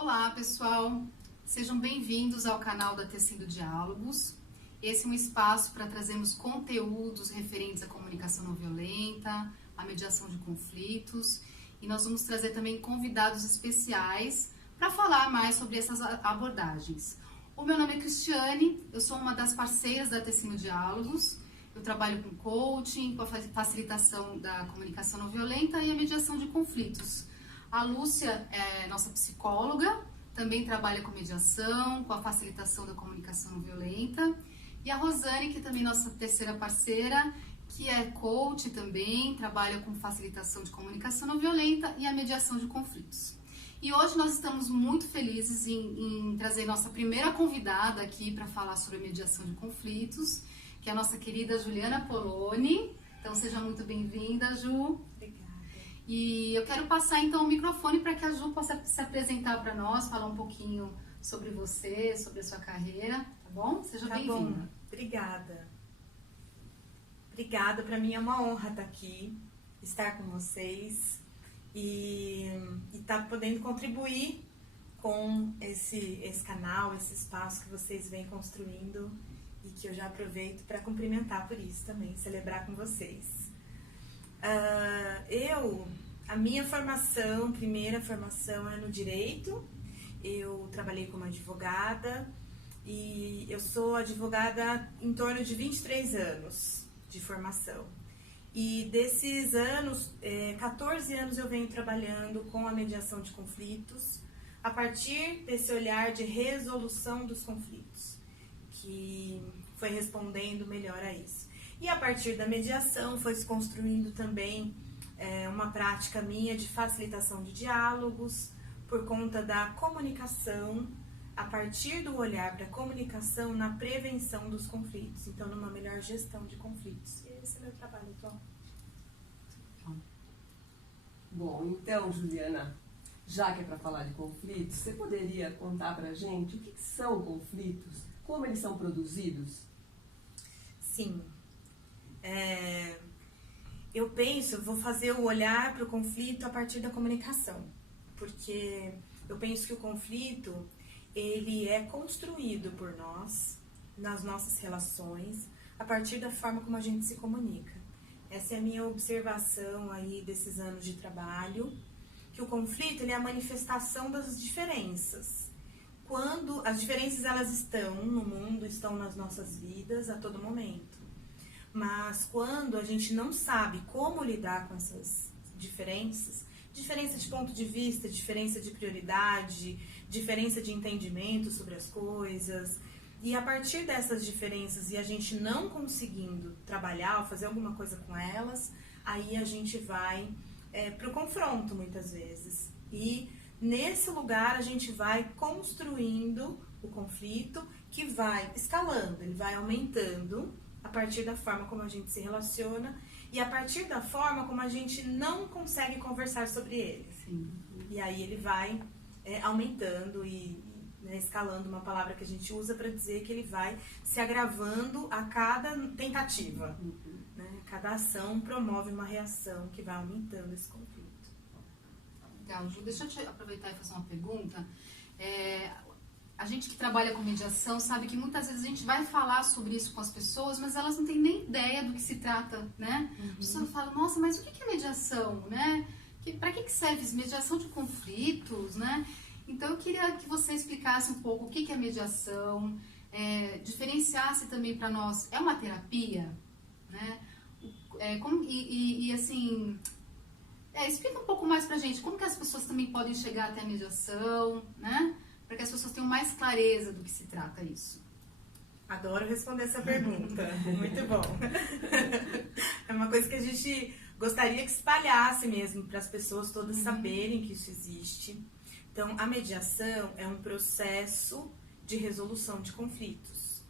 Olá, pessoal! Sejam bem-vindos ao canal da Tecendo Diálogos. Esse é um espaço para trazermos conteúdos referentes à comunicação não violenta, à mediação de conflitos, e nós vamos trazer também convidados especiais para falar mais sobre essas abordagens. O meu nome é Cristiane, eu sou uma das parceiras da Tecendo Diálogos. Eu trabalho com coaching, com a facilitação da comunicação não violenta e a mediação de conflitos. A Lúcia é nossa psicóloga, também trabalha com mediação, com a facilitação da comunicação não violenta. E a Rosane, que é também nossa terceira parceira, que é coach também, trabalha com facilitação de comunicação não violenta e a mediação de conflitos. E hoje nós estamos muito felizes em trazer nossa primeira convidada aqui para falar sobre a mediação de conflitos, que é a nossa querida Juliana Poloni. Então seja muito bem-vinda, Ju. Obrigada. E eu quero passar então o microfone para que a Ju possa se apresentar para nós, falar um pouquinho sobre você, sobre a sua carreira, tá bom? Seja bem-vinda. Obrigada. Obrigada, para mim é uma honra estar aqui, estar com vocês e estar podendo contribuir com esse canal, esse espaço que vocês vêm construindo e que eu já aproveito para cumprimentar por isso também, celebrar com vocês. A minha formação, primeira formação é no direito. Eu trabalhei como advogada e eu sou advogada em torno de 23 anos de formação. E desses anos, 14 anos eu venho trabalhando com a mediação de conflitos a partir desse olhar de resolução dos conflitos, que foi respondendo melhor a isso. E a partir da mediação foi se construindo também uma prática minha de facilitação de diálogos, por conta da comunicação, a partir do olhar para a comunicação na prevenção dos conflitos, então numa melhor gestão de conflitos. E esse é o meu trabalho atual. Bom, então, Juliana, já que é para falar de conflitos, você poderia contar para a gente o que são conflitos, como eles são produzidos? Sim. Eu vou fazer o olhar para o conflito a partir da comunicação, porque eu penso que o conflito, ele é construído por nós, nas nossas relações, a partir da forma como a gente se comunica. Essa é a minha observação aí desses anos de trabalho, que o conflito, ele é a manifestação das diferenças. Quando as diferenças, elas estão no mundo, estão nas nossas vidas a todo momento. Mas quando a gente não sabe como lidar com essas diferença de ponto de vista, diferença de prioridade, diferença de entendimento sobre as coisas, e a partir dessas diferenças e a gente não conseguindo trabalhar ou fazer alguma coisa com elas, aí a gente vai para o confronto muitas vezes. E nesse lugar a gente vai construindo o conflito, que vai escalando, ele vai aumentando a partir da forma como a gente se relaciona e a partir da forma como a gente não consegue conversar sobre ele. Sim. E aí ele vai aumentando e escalando, uma palavra que a gente usa para dizer que ele vai se agravando a cada tentativa. Né? Cada ação promove uma reação que vai aumentando esse conflito. Legal, Ju, deixa eu te aproveitar e fazer uma pergunta. A gente que trabalha com mediação sabe que muitas vezes a gente vai falar sobre isso com as pessoas, mas elas não têm nem ideia do que se trata, né? A pessoa fala, nossa, mas o que é mediação, né? Para que serve mediação de conflitos, né? Então eu queria que você explicasse um pouco o que é mediação, diferenciasse também para nós, é uma terapia, né? Assim, explica um pouco mais pra gente, como que as pessoas também podem chegar até a mediação, né? Para que as pessoas tenham mais clareza do que se trata isso. Adoro responder essa pergunta, muito bom. É uma coisa que a gente gostaria que espalhasse mesmo, para as pessoas todas saberem que isso existe. Então, a mediação é um processo de resolução de conflitos.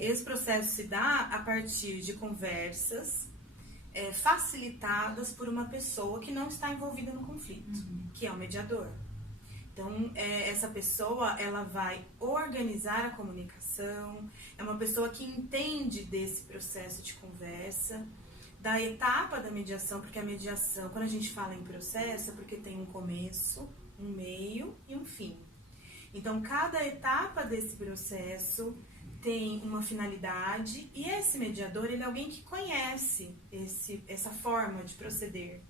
Esse processo se dá a partir de conversas facilitadas por uma pessoa que não está envolvida no conflito, que é o mediador. Então, essa pessoa, ela vai organizar a comunicação, é uma pessoa que entende desse processo de conversa, da etapa da mediação, porque a mediação, quando a gente fala em processo, é porque tem um começo, um meio e um fim. Então, cada etapa desse processo tem uma finalidade e esse mediador, ele é alguém que conhece essa forma de proceder.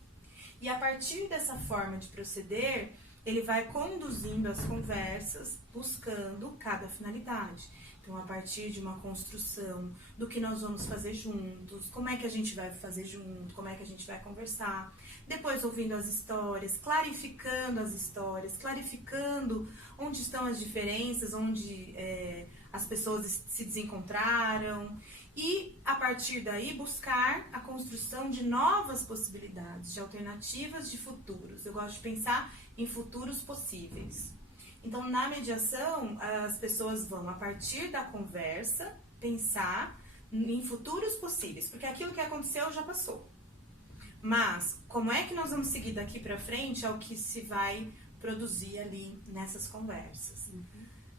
E a partir dessa forma de proceder, ele vai conduzindo as conversas, buscando cada finalidade. Então, a partir de uma construção do que nós vamos fazer juntos, como é que a gente vai fazer junto, como é que a gente vai conversar. Depois, ouvindo as histórias, clarificando as histórias, clarificando onde estão as diferenças, onde as pessoas se desencontraram. E, a partir daí, buscar a construção de novas possibilidades, de alternativas de futuros. Eu gosto de pensar em futuros possíveis. Então, na mediação, as pessoas vão, a partir da conversa, pensar em futuros possíveis, porque aquilo que aconteceu já passou. Mas, como é que nós vamos seguir daqui para frente é o que se vai produzir ali nessas conversas.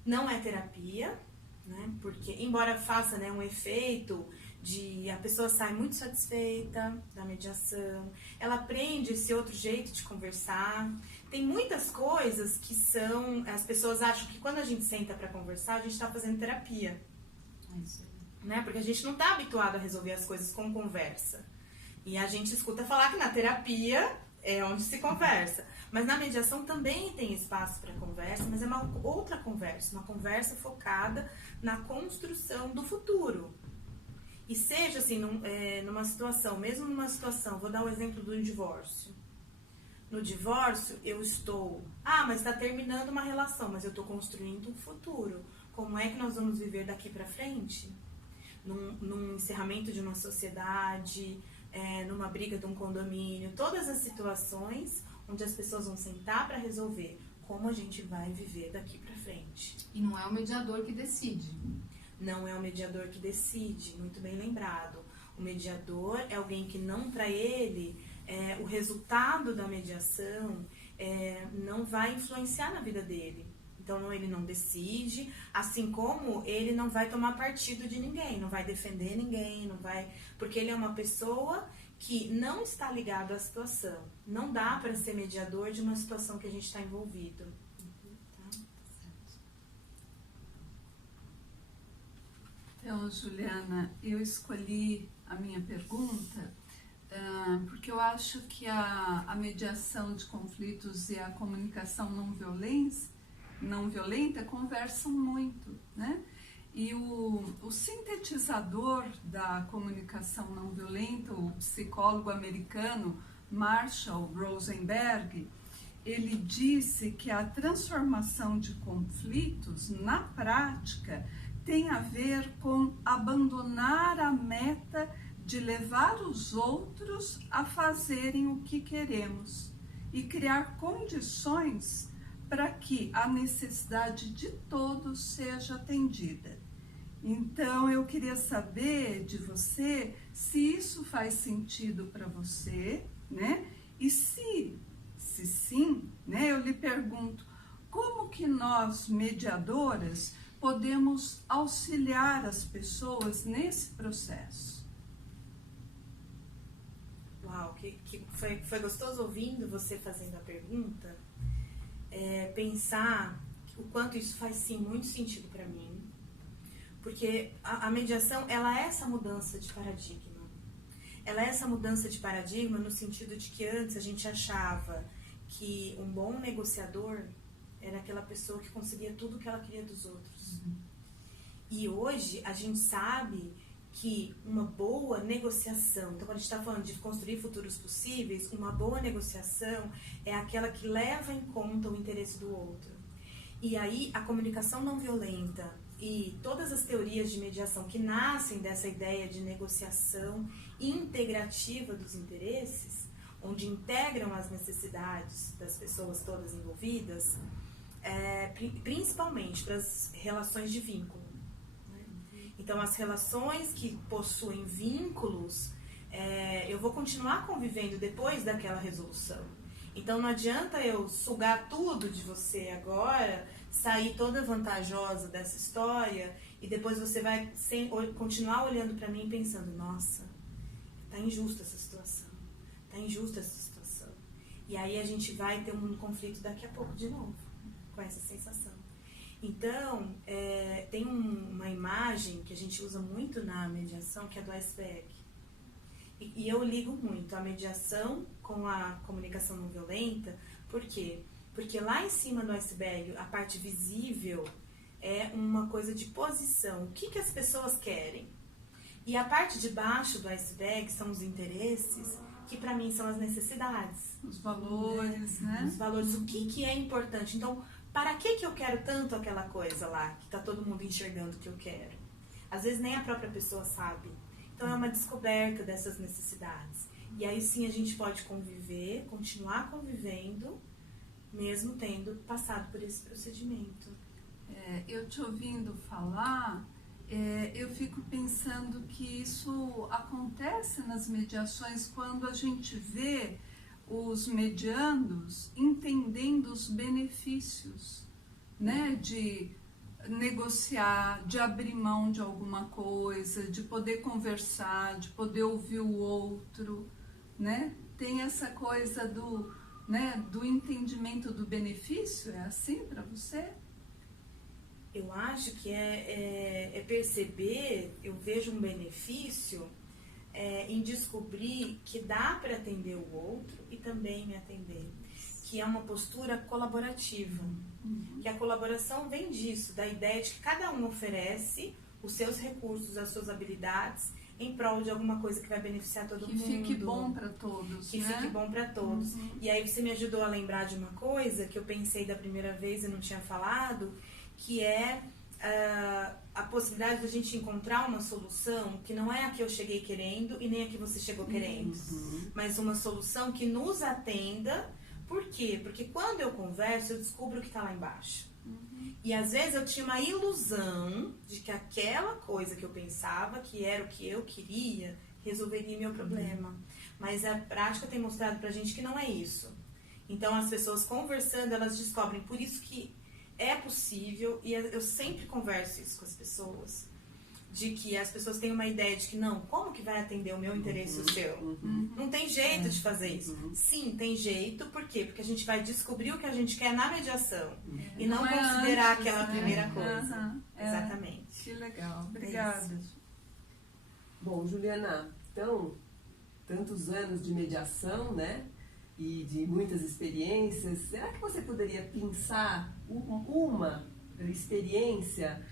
Não é terapia, né? Porque, embora faça, né, um efeito de a pessoa sai muito satisfeita da mediação, ela aprende esse outro jeito de conversar. Tem muitas coisas que são... As pessoas acham que quando a gente senta para conversar, a gente está fazendo terapia. Né? Porque a gente não está habituado a resolver as coisas com conversa. E a gente escuta falar que na terapia é onde se conversa. Mas na mediação também tem espaço para conversa, mas é uma outra conversa. Uma conversa focada na construção do futuro. E seja assim, numa situação, mesmo numa situação, vou dar o exemplo do divórcio. No divórcio, eu estou... mas está terminando uma relação, mas eu estou construindo um futuro. Como é que nós vamos viver daqui para frente? Num encerramento de uma sociedade, numa briga de um condomínio, todas as situações onde as pessoas vão sentar para resolver como a gente vai viver daqui para frente. E não é o mediador que decide. Não é o mediador que decide, muito bem lembrado. O mediador é alguém que não, para ele... o resultado da mediação não vai influenciar na vida dele. Então, ele não decide, assim como ele não vai tomar partido de ninguém, não vai defender ninguém, não vai, porque ele é uma pessoa que não está ligado à situação. Não dá para ser mediador de uma situação que a gente está envolvido. Tá? Então, Juliana, eu escolhi a minha pergunta porque eu acho que a mediação de conflitos e a comunicação não violenta conversam muito, né? E o sintetizador da comunicação não violenta, o psicólogo americano Marshall Rosenberg, ele disse que a transformação de conflitos, na prática, tem a ver com abandonar a meta de levar os outros a fazerem o que queremos e criar condições para que a necessidade de todos seja atendida. Então, eu queria saber de você se isso faz sentido para você, né? E se sim, né, eu lhe pergunto, como que nós, mediadoras, podemos auxiliar as pessoas nesse processo? Uau, foi gostoso ouvindo você fazendo a pergunta, pensar o quanto isso faz sim muito sentido para mim, porque a mediação, ela é essa mudança de paradigma. Ela é essa mudança de paradigma no sentido de que antes a gente achava que um bom negociador era aquela pessoa que conseguia tudo o que ela queria dos outros. E hoje a gente sabe que uma boa negociação, então quando a gente está falando de construir futuros possíveis, uma boa negociação é aquela que leva em conta o interesse do outro. E aí a comunicação não violenta e todas as teorias de mediação que nascem dessa ideia de negociação integrativa dos interesses, onde integram as necessidades das pessoas todas envolvidas, principalmente para as relações de vínculo. Então, as relações que possuem vínculos, eu vou continuar convivendo depois daquela resolução. Então, não adianta eu sugar tudo de você agora, sair toda vantajosa dessa história, e depois você vai continuar olhando para mim pensando, nossa, tá injusta essa situação, tá injusta essa situação. E aí a gente vai ter um conflito daqui a pouco de novo, com essa sensação. Então, tem uma imagem que a gente usa muito na mediação, que é do iceberg. E eu ligo muito a mediação com a comunicação não violenta. Por quê? Porque lá em cima do iceberg, a parte visível é uma coisa de posição. O que as pessoas querem? E a parte de baixo do iceberg são os interesses, que para mim são as necessidades. Os valores, né? Os valores, o que é importante. Então, para que eu quero tanto aquela coisa lá, que está todo mundo enxergando o que eu quero? Às vezes nem a própria pessoa sabe. Então, é uma descoberta dessas necessidades. E aí sim a gente pode conviver, continuar convivendo, mesmo tendo passado por esse procedimento. Eu te ouvindo falar, eu fico pensando que isso acontece nas mediações quando a gente vê os mediandos entendendo os benefícios, né, de negociar, de abrir mão de alguma coisa, de poder conversar, de poder ouvir o outro, né? Tem essa coisa do entendimento do benefício, é assim para você? Eu acho que é perceber, eu vejo um benefício em descobrir que dá para atender o outro e também me atender, que é uma postura colaborativa, que a colaboração vem disso, da ideia de que cada um oferece os seus recursos, as suas habilidades em prol de alguma coisa que vai beneficiar todo mundo. Que fique bom para todos, Que fique bom para todos. E aí você me ajudou a lembrar de uma coisa que eu pensei da primeira vez e não tinha falado, que é a possibilidade de a gente encontrar uma solução que não é a que eu cheguei querendo e nem a que você chegou querendo, mas uma solução que nos atenda. Por quê? Porque quando eu converso, eu descubro o que está lá embaixo. E às vezes eu tinha uma ilusão de que aquela coisa que eu pensava que era o que eu queria resolveria meu problema. Mas a prática tem mostrado pra gente que não é isso. Então as pessoas conversando, elas descobrem. Por isso que é possível, e eu sempre converso isso com as pessoas, de que as pessoas têm uma ideia de que não, como que vai atender o meu interesse e o seu? Não tem jeito de fazer isso. Sim, tem jeito, por quê? Porque a gente vai descobrir o que a gente quer na mediação e não considerar antes, aquela primeira coisa. Exatamente. Que legal, obrigada. Bom, Juliana, então, tantos anos de mediação, né? E de muitas experiências, será que você poderia pensar uma experiência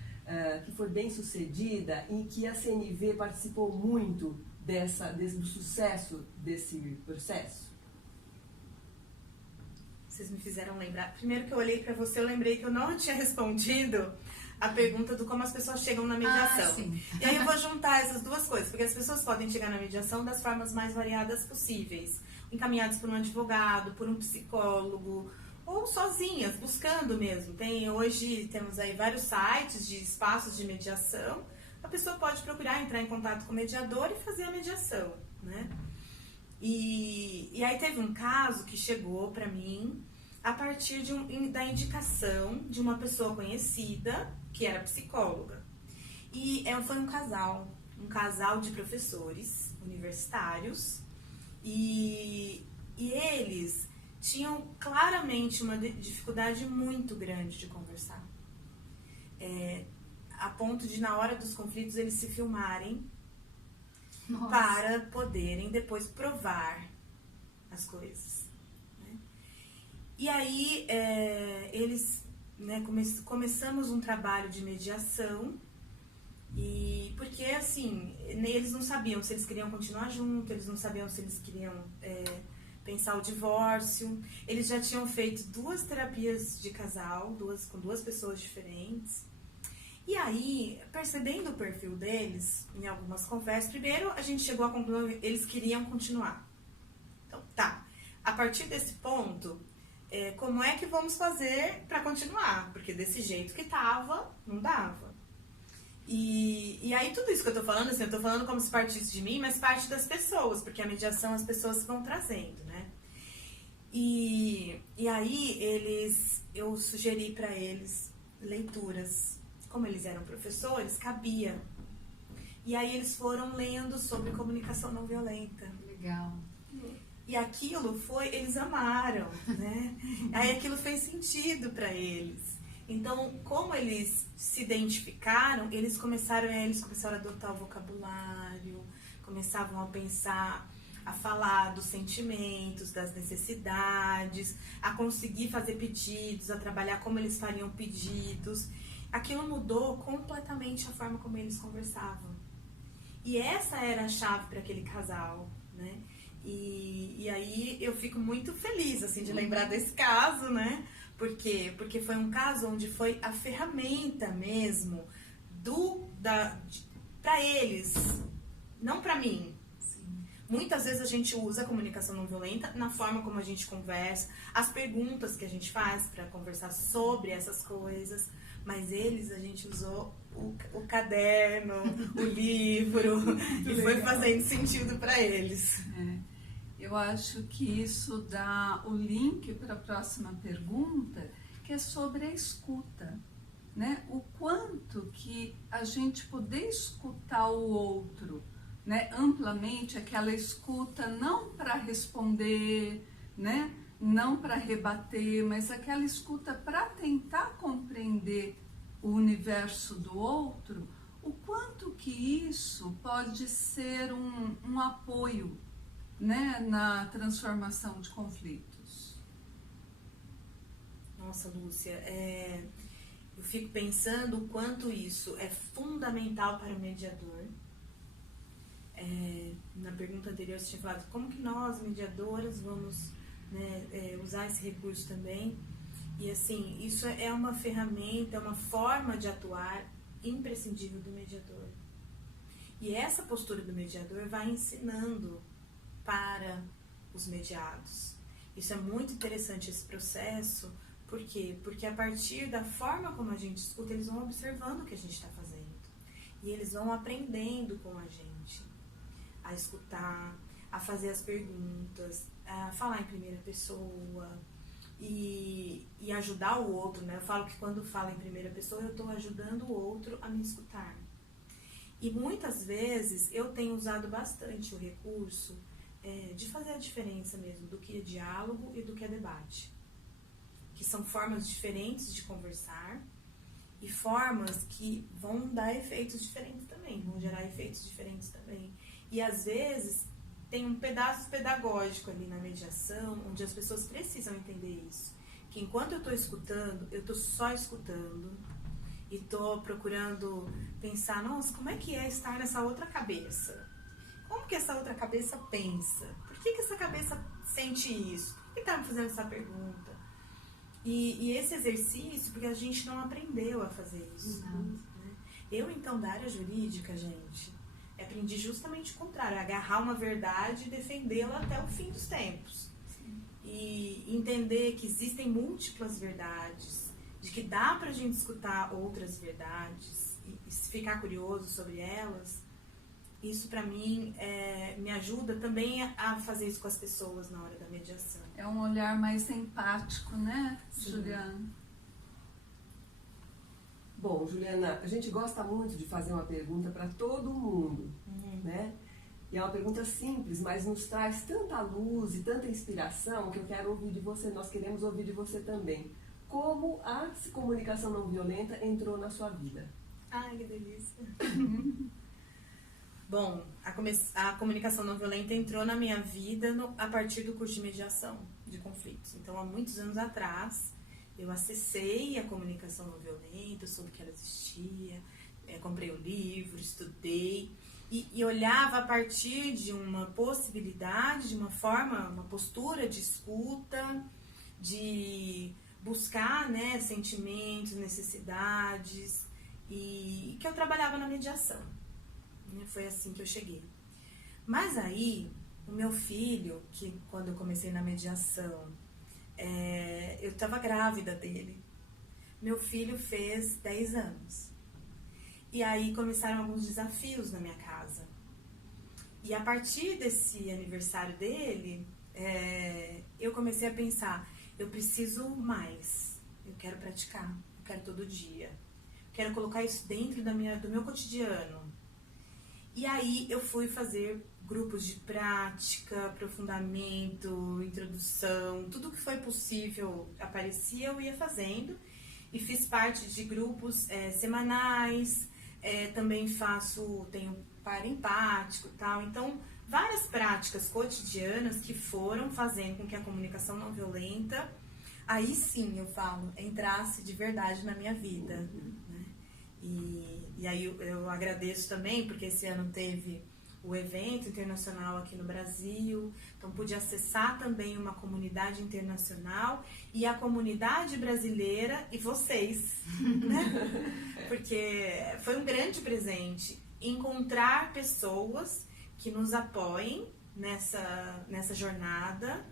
que foi bem sucedida e que a CNV participou muito do sucesso desse processo? Vocês me fizeram lembrar. Primeiro que eu olhei para você, eu lembrei que eu não tinha respondido a pergunta do como as pessoas chegam na mediação. Sim. E aí eu vou juntar essas duas coisas, porque as pessoas podem chegar na mediação das formas mais variadas possíveis. Encaminhadas por um advogado, por um psicólogo, ou sozinhas, buscando mesmo. Hoje temos aí vários sites de espaços de mediação. A pessoa pode procurar entrar em contato com o mediador e fazer a mediação, né? E aí teve um caso que chegou para mim a partir da indicação de uma pessoa conhecida que era psicóloga. E foi um casal de professores universitários, e eles tinham claramente uma dificuldade muito grande de conversar. A ponto de, na hora dos conflitos, eles se filmarem. Nossa. Para poderem depois provar as coisas. Né? E aí, eles, né, começamos um trabalho de mediação, e porque, assim, eles não sabiam se eles queriam continuar juntos, eles não sabiam se eles queriam pensar o divórcio. Eles já tinham feito 2 terapias de casal, com 2 pessoas diferentes. E aí, percebendo o perfil deles, em algumas conversas, primeiro a gente chegou à conclusão que eles queriam continuar. Então, tá. A partir desse ponto, como é que vamos fazer para continuar? Porque desse jeito que tava, não dava. E aí, tudo isso que eu tô falando, assim, eu tô falando como se partisse de mim, mas parte das pessoas, porque a mediação as pessoas vão trazendo, né? E aí, eu sugeri para eles leituras. Como eles eram professores, cabia. E aí eles foram lendo sobre comunicação não violenta. Legal. E aquilo eles amaram, né? Aí aquilo fez sentido para eles. Então, como eles se identificaram, eles começaram a adotar o vocabulário, começavam a pensar, a falar dos sentimentos, das necessidades, a conseguir fazer pedidos, a trabalhar como eles fariam pedidos. Aquilo mudou completamente a forma como eles conversavam. E essa era a chave para aquele casal, né? E aí eu fico muito feliz, assim, de lembrar desse caso, né? Por quê? Porque foi um caso onde foi a ferramenta mesmo para eles, não para mim. Muitas vezes a gente usa a comunicação não violenta na forma como a gente conversa, as perguntas que a gente faz para conversar sobre essas coisas, mas a gente usou o caderno, o livro, e foi fazendo sentido para eles. Eu acho que isso dá o link para a próxima pergunta, que é sobre a escuta, né? O quanto que a gente poder escutar o outro, né, amplamente, aquela escuta não para responder, né, não para rebater, mas aquela escuta para tentar compreender o universo do outro, o quanto que isso pode ser um apoio, né, na transformação de conflitos. Nossa, Lúcia, eu fico pensando o quanto isso é fundamental para o mediador. Na pergunta anterior você tinha falado como que nós, mediadoras, vamos, né, usar esse recurso também. E assim, isso é uma ferramenta, é uma forma de atuar imprescindível do mediador. E essa postura do mediador vai ensinando para os mediados. Isso é muito interessante, esse processo. Por quê? Porque a partir da forma como a gente escuta, eles vão observando o que a gente está fazendo. E eles vão aprendendo com a gente a escutar, a fazer as perguntas, a falar em primeira pessoa e ajudar o outro, né? Eu falo que quando falo em primeira pessoa, eu estou ajudando o outro a me escutar. E muitas vezes eu tenho usado bastante o recurso de fazer a diferença mesmo do que é diálogo e do que é debate. Que são formas diferentes de conversar e formas que vão dar efeitos diferentes também, vão gerar efeitos diferentes também. E às vezes tem um pedaço pedagógico ali na mediação, onde as pessoas precisam entender isso. Que enquanto eu estou escutando, eu estou só escutando e estou procurando pensar, nossa, como é que é estar nessa outra cabeça? Como que essa outra cabeça pensa? Por que essa cabeça sente isso? Por que está me fazendo essa pergunta? E esse exercício, porque a gente não aprendeu a fazer isso. Né? Eu, então, da área jurídica, gente, aprendi justamente o contrário, agarrar uma verdade e defendê-la até o fim dos tempos. Sim. E entender que existem múltiplas verdades, de que dá pra gente escutar outras verdades e ficar curioso sobre elas. Isso pra mim me ajuda também a fazer isso com as pessoas na hora da mediação. É um olhar mais empático, né, Sim. Juliana? Bom, Juliana, a gente gosta muito de fazer uma pergunta para todo mundo, né? E é uma pergunta simples, mas nos traz tanta luz e tanta inspiração que eu quero ouvir de você, nós queremos ouvir de você também. Como a comunicação não violenta entrou na sua vida? Ai, que delícia! Bom, a comunicação não violenta entrou na minha vida a partir do curso de mediação de conflitos. Então, há muitos anos atrás, eu acessei a comunicação não violenta, soube que ela existia, comprei o livro, estudei e olhava a partir de uma possibilidade, de uma forma, uma postura de escuta, de buscar, né, sentimentos, necessidades, e que eu trabalhava na mediação. Foi assim que eu cheguei. Mas aí, o meu filho, que quando eu comecei na mediação, eu estava grávida dele. Meu filho fez 10 anos. E aí começaram alguns desafios na minha casa. E a partir desse aniversário dele, eu comecei a pensar, eu preciso mais. Eu quero praticar, eu quero todo dia. Eu quero colocar isso dentro do meu cotidiano. E aí eu fui fazer grupos de prática, aprofundamento, introdução, tudo que foi possível aparecia, eu ia fazendo. E fiz parte de grupos semanais, também tenho par empático e tal. Então, várias práticas cotidianas que foram fazendo com que a comunicação não violenta, aí sim eu falo, entrasse de verdade na minha vida. Né? E aí eu agradeço também, porque esse ano teve o evento internacional aqui no Brasil, então pude acessar também uma comunidade internacional e a comunidade brasileira e vocês, né? Porque foi um grande presente encontrar pessoas que nos apoiem nessa jornada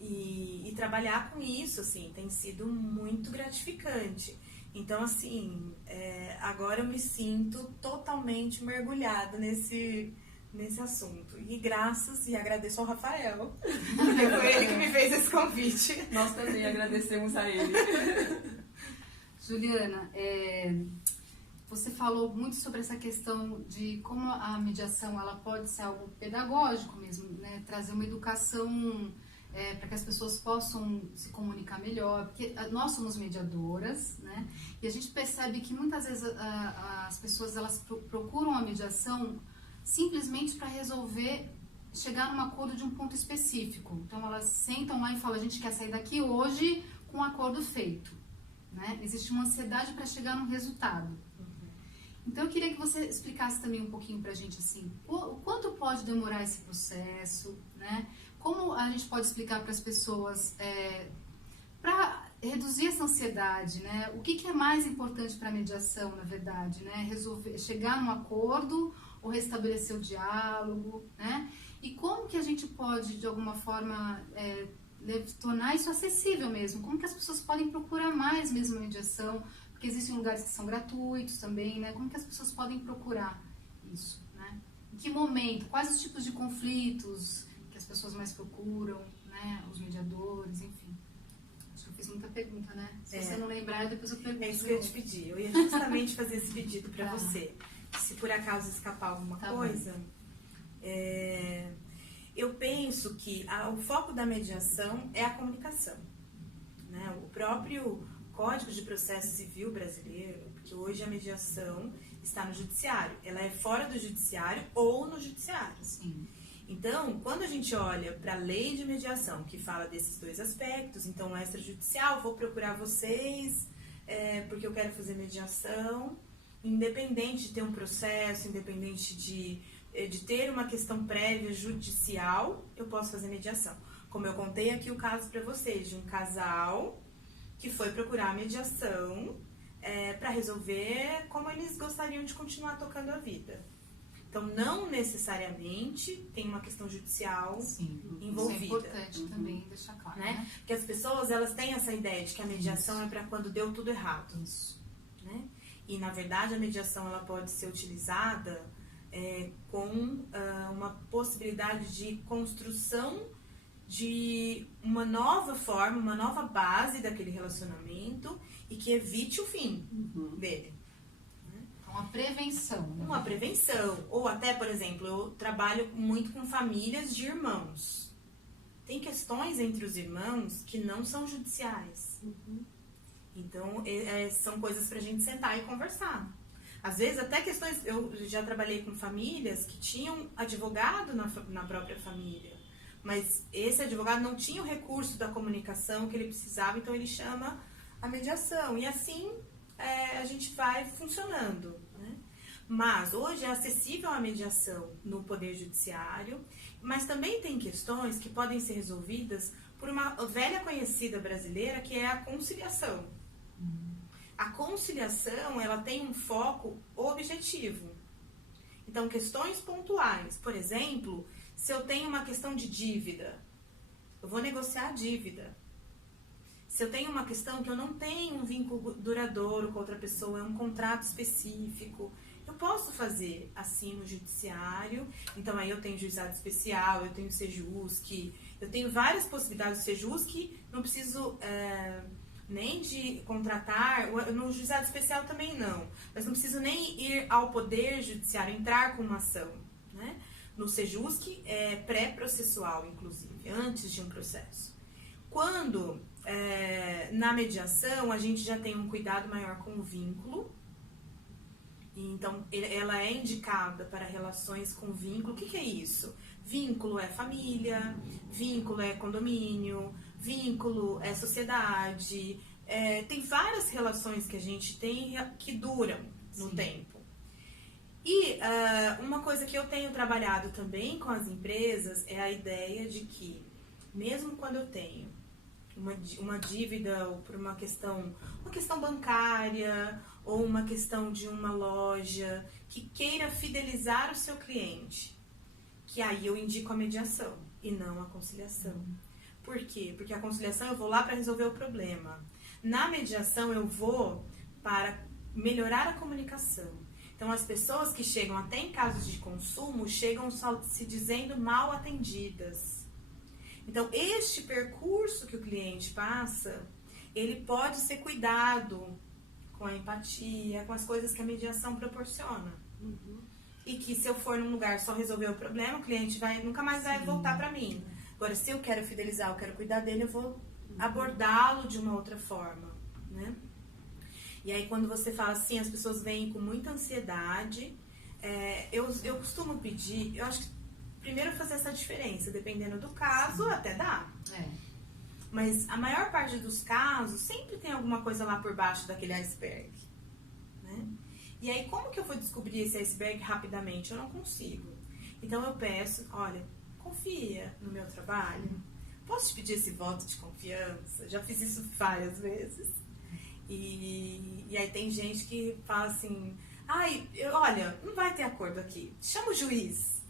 e trabalhar com isso, assim, tem sido muito gratificante. Então, assim, agora eu me sinto totalmente mergulhada nesse assunto. E agradeço ao Rafael, porque foi ele que me fez esse convite. Nós também agradecemos a ele. Juliana, você falou muito sobre essa questão de como a mediação ela pode ser algo pedagógico mesmo, né? Trazer uma educação para que as pessoas possam se comunicar melhor, porque nós somos mediadoras, né? E a gente percebe que muitas vezes as pessoas elas procuram a mediação simplesmente para resolver chegar num acordo de um ponto específico. Então elas sentam lá e falam: a gente quer sair daqui hoje com um acordo feito, né? Existe uma ansiedade para chegar num resultado. Então eu queria que você explicasse também um pouquinho pra gente assim, o quanto pode demorar esse processo, né? Como a gente pode explicar para as pessoas para reduzir essa ansiedade, né? O que é mais importante para a mediação, na verdade, né? Chegar num acordo ou restabelecer o diálogo, né? E como que a gente pode, de alguma forma, tornar isso acessível mesmo? Como que as pessoas podem procurar mais mesmo a mediação? Porque existem lugares que são gratuitos também, né? Como que as pessoas podem procurar isso, né? Em que momento? Quais os tipos de conflitos que as pessoas mais procuram, né? Os mediadores, enfim. Acho que eu fiz muita pergunta, né? Se você não lembrar, depois eu pergunto. É isso que eu ia te pedir. Eu ia justamente fazer esse pedido para você. Se por acaso escapar alguma coisa, eu penso que o foco da mediação é a comunicação, né? O próprio Código de Processo Civil brasileiro, porque hoje a mediação está no judiciário, ela é fora do judiciário ou no judiciário. Sim. Então, quando a gente olha para a lei de mediação, que fala desses dois aspectos, então extrajudicial, vou procurar vocês, porque eu quero fazer mediação, independente de ter um processo, independente de ter uma questão prévia judicial, eu posso fazer mediação. Como eu contei aqui o caso para vocês, de um casal que foi procurar mediação para resolver como eles gostariam de continuar tocando a vida. Então, não necessariamente tem uma questão judicial envolvida. Isso é importante também deixar claro, né? Porque as pessoas, elas têm essa ideia de que a mediação é para quando deu tudo errado. Isso. Né? E, na verdade, a mediação ela pode ser utilizada com uma possibilidade de construção de uma nova forma, uma nova base daquele relacionamento e que evite o fim dele. Uma prevenção. Uma prevenção. Ou até, por exemplo, eu trabalho muito com famílias de irmãos. Tem questões entre os irmãos que não são judiciais. Então, são coisas pra gente sentar e conversar. Às vezes, até questões... Eu já trabalhei com famílias que tinham advogado na própria família. Mas esse advogado não tinha o recurso da comunicação que ele precisava, então ele chama a mediação. E assim a gente vai funcionando. Né? Mas hoje é acessível a mediação no Poder Judiciário, mas também tem questões que podem ser resolvidas por uma velha conhecida brasileira, que é a conciliação. A conciliação, ela tem um foco objetivo. Então, questões pontuais. Por exemplo, se eu tenho uma questão de dívida, eu vou negociar a dívida. Se eu tenho uma questão que eu não tenho um vínculo duradouro com outra pessoa, é um contrato específico, eu posso fazer assim no judiciário. Então, aí eu tenho juizado especial, eu tenho SEJUSC, eu tenho várias possibilidades de SEJUSC, não preciso nem de contratar, no juizado especial também não, mas não preciso nem ir ao Poder Judiciário, entrar com uma ação, né? No Sejusc é pré-processual, inclusive, antes de um processo. Quando na mediação a gente já tem um cuidado maior com o vínculo, então ela é indicada para relações com vínculo. O que é isso? Vínculo é família, vínculo é condomínio, vínculo é sociedade, tem várias relações que a gente tem que duram no tempo. E uma coisa que eu tenho trabalhado também com as empresas é a ideia de que, mesmo quando eu tenho uma dívida ou por uma questão bancária ou uma questão de uma loja que queira fidelizar o seu cliente, que aí eu indico a mediação e não a conciliação. Por quê? Porque a conciliação eu vou lá para resolver o problema. Na mediação eu vou para melhorar a comunicação. Então as pessoas que chegam até em casos de consumo chegam só se dizendo mal atendidas. Então este percurso que o cliente passa, ele pode ser cuidado com a empatia, com as coisas que a mediação proporciona. E que se eu for num lugar só resolver o problema, o cliente nunca mais vai voltar para mim. Agora, se eu quero fidelizar, eu quero cuidar dele, eu vou abordá-lo de uma outra forma, né? E aí, quando você fala assim, as pessoas vêm com muita ansiedade, eu costumo pedir, eu acho que primeiro fazer essa diferença, dependendo do caso, até dá. Mas a maior parte dos casos, sempre tem alguma coisa lá por baixo daquele iceberg, né? E aí, como que eu vou descobrir esse iceberg rapidamente? Eu não consigo. Então, eu peço, olha, confia no meu trabalho? Posso te pedir esse voto de confiança? Já fiz isso várias vezes. E aí tem gente que fala assim, olha, não vai ter acordo aqui, chama o juiz.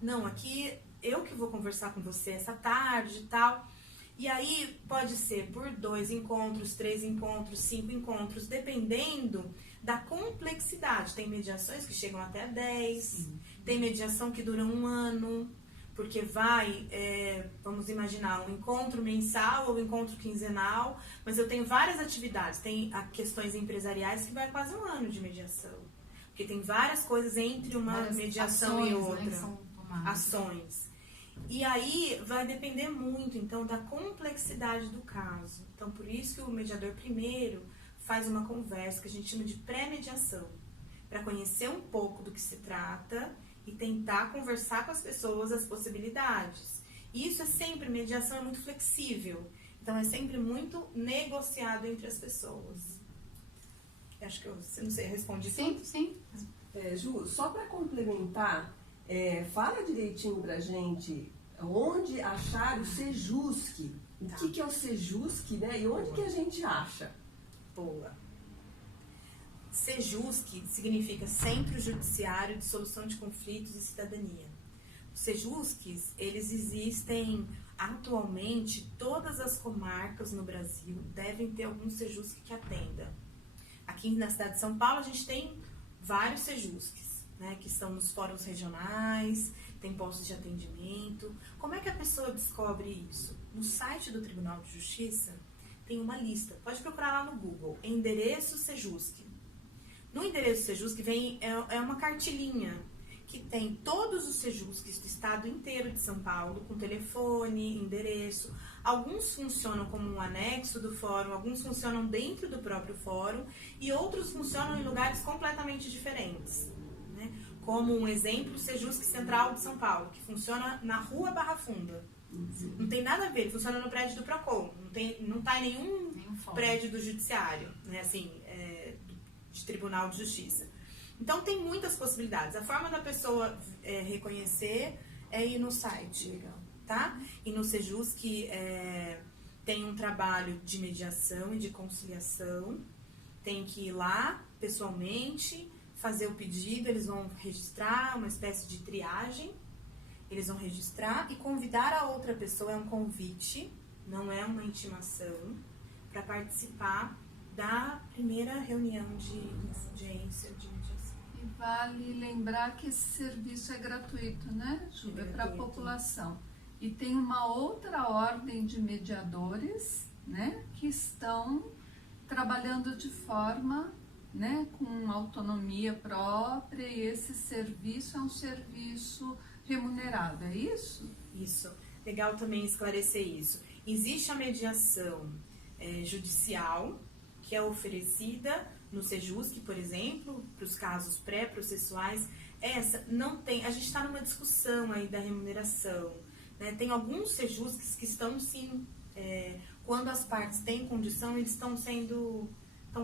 Não, aqui eu que vou conversar com você essa tarde e tal. E aí pode ser por 2 encontros, 3 encontros, 5 encontros, dependendo da complexidade. Tem mediações que chegam até 10, tem mediação que dura 1 ano, porque vamos imaginar, um encontro mensal ou um encontro quinzenal, mas eu tenho várias atividades, tem questões empresariais que vai quase 1 ano de mediação, porque tem várias coisas entre uma mediação ações, e outra, né, ações. E aí vai depender muito, então, da complexidade do caso. Então, por isso que o mediador primeiro faz uma conversa que a gente chama de pré-mediação, para conhecer um pouco do que se trata e tentar conversar com as pessoas as possibilidades. E isso é sempre, mediação é muito flexível, então é sempre muito negociado entre as pessoas. Acho que eu não sei, respondi tudo? Sim. Ju, só para complementar, fala direitinho pra gente onde achar o Sejusc. O que é o Sejusc, né? E onde que a gente acha? Boa. Sejusc significa Centro Judiciário de Solução de Conflitos e Cidadania. Os Sejuscs, eles existem atualmente, todas as comarcas no Brasil devem ter algum Sejusc que atenda. Aqui na cidade de São Paulo a gente tem vários Sejuscs, né, que estão nos fóruns regionais, tem postos de atendimento. Como é que a pessoa descobre isso? No site do Tribunal de Justiça tem uma lista, pode procurar lá no Google, endereço Sejusc. No endereço Sejusc vem uma cartilinha que tem todos os Sejuscs do estado inteiro de São Paulo, com telefone, endereço. Alguns funcionam como um anexo do fórum, alguns funcionam dentro do próprio fórum e outros funcionam em lugares completamente diferentes, né? Como um exemplo, o Sejusc Central de São Paulo, que funciona na Rua Barra Funda. Não tem nada a ver, funciona no prédio do Procon, não está em nenhum prédio do judiciário, né? Assim, de Tribunal de Justiça. Então tem muitas possibilidades. A forma da pessoa reconhecer é ir no site. Legal. Tá? E no Sejusc tem um trabalho de mediação e de conciliação. Tem que ir lá pessoalmente, fazer o pedido, eles vão registrar uma espécie de triagem, eles vão registrar e convidar a outra pessoa, é um convite, não é uma intimação, para participar da primeira reunião de audiência de mediação. E vale lembrar que esse serviço é gratuito, né, Ju? É para a população. E tem uma outra ordem de mediadores, né, que que estão trabalhando de forma, né, com autonomia própria, e esse serviço é um serviço remunerado, é isso? Isso. Legal também esclarecer isso. Existe a mediação judicial, que é oferecida no Sejusc, por exemplo, para os casos pré-processuais. Essa não tem, a gente está numa discussão aí da remuneração, né? Tem alguns Sejuscs que estão sim, quando as partes têm condição, eles estão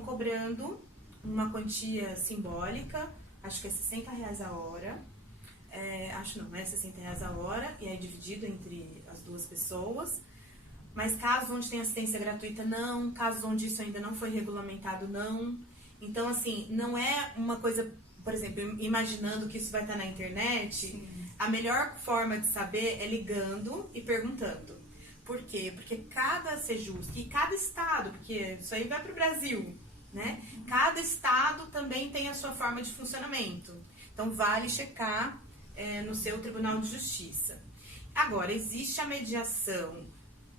cobrando uma quantia simbólica, acho que é R$60 a hora, acho não é R$60 a hora, e é dividido entre as duas pessoas. Mas casos onde tem assistência gratuita, não. Casos onde isso ainda não foi regulamentado, não. Então, assim, não é uma coisa, por exemplo, imaginando que isso vai estar na internet. Sim. A melhor forma de saber é ligando e perguntando. Por quê? Porque cada Sejusc e cada estado, porque isso aí vai para o Brasil, né? Cada estado também tem a sua forma de funcionamento. Então, vale checar no seu Tribunal de Justiça. Agora, existe a mediação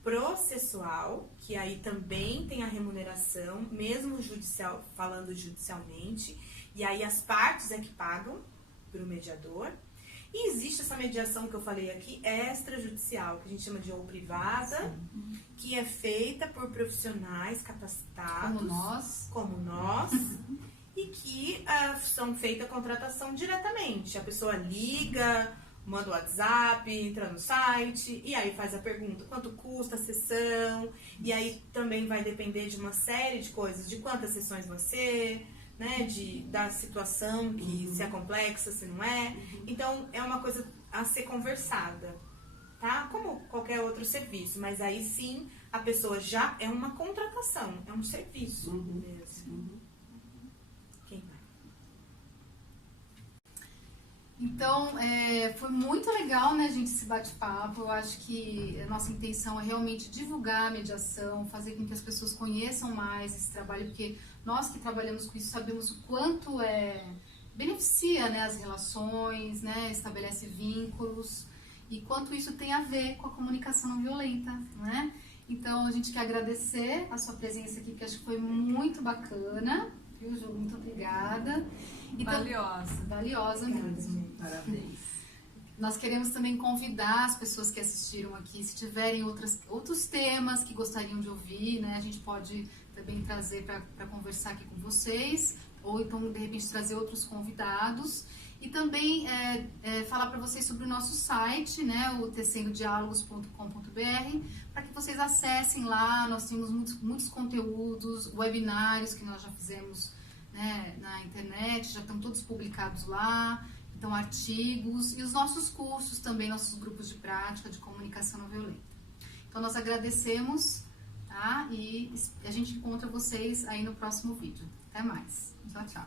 processual, que aí também tem a remuneração, mesmo judicial, falando judicialmente, e aí as partes é que pagam para o mediador. E existe essa mediação que eu falei aqui, extrajudicial, que a gente chama de ou privada, sim, que é feita por profissionais capacitados, como nós e que são feita a contratação diretamente. A pessoa liga, manda o WhatsApp, entra no site, e aí faz a pergunta, quanto custa a sessão, e aí também vai depender de uma série de coisas, de quantas sessões vão ser, né, da situação, que se é complexa, se não é. Então, é uma coisa a ser conversada, tá? Como qualquer outro serviço, mas aí sim, a pessoa já é uma contratação, é um serviço mesmo. Então, foi muito legal, né, gente, esse bate-papo. Eu acho que a nossa intenção é realmente divulgar a mediação, fazer com que as pessoas conheçam mais esse trabalho, porque nós que trabalhamos com isso sabemos o quanto beneficia, né, as relações, né, estabelece vínculos, e quanto isso tem a ver com a comunicação não violenta, né? Então, a gente quer agradecer a sua presença aqui, que acho que foi muito bacana. Viu, Ju? Muito obrigada. Valiosa mesmo. Parabéns. Nós queremos também convidar as pessoas que assistiram aqui, se tiverem outros temas que gostariam de ouvir, né? A gente pode também trazer para conversar aqui com vocês, ou então, de repente, trazer outros convidados. E também falar para vocês sobre o nosso site, né? O tecendodialogos.com.br, para que vocês acessem lá. Nós temos muitos conteúdos, webinários que nós já fizemos, né, na internet, já estão todos publicados lá, então artigos e os nossos cursos também, nossos grupos de prática de comunicação não violenta. Então nós agradecemos, tá? E a gente encontra vocês aí no próximo vídeo. Até mais. Tchau, tchau.